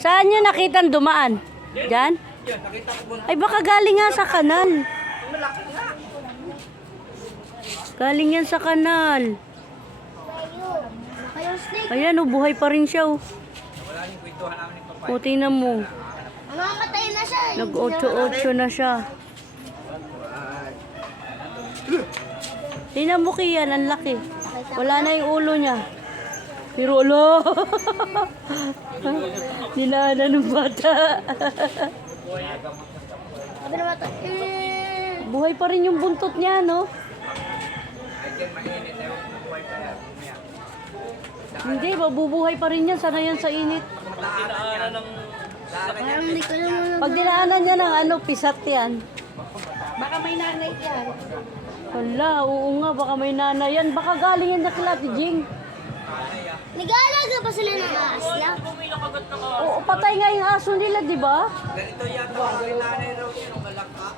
Saan nyo nakita dumaan? Diyan? Ay baka galing nga sa kanal. Galing yan sa kanal. Ayan oh, buhay pa rin siya oh. Ni Papa. O, tingnan mo. Mamamatay na siya. eh. Nag 8-8 na siya. Tingnan mo kiyan, ang laki. Wala na yung ulo niya. Pero ulo. Nilaana ng bata. Sabi buhay pa rin yung buntot niya, no? Hindi, mabubuhay pa rin yan. Sana yan sa init. Pag dinaanan niya ng ano, pisat yan. Baka may nanay yan. Wala, oo nga, baka may nanay yan. Baka galing yan na kila Jing. Nag-aalaga pa sila ng asla? Oo, patay nga yung aso nila, di ba? Ganito yata ang nanay raw niya nung malaka.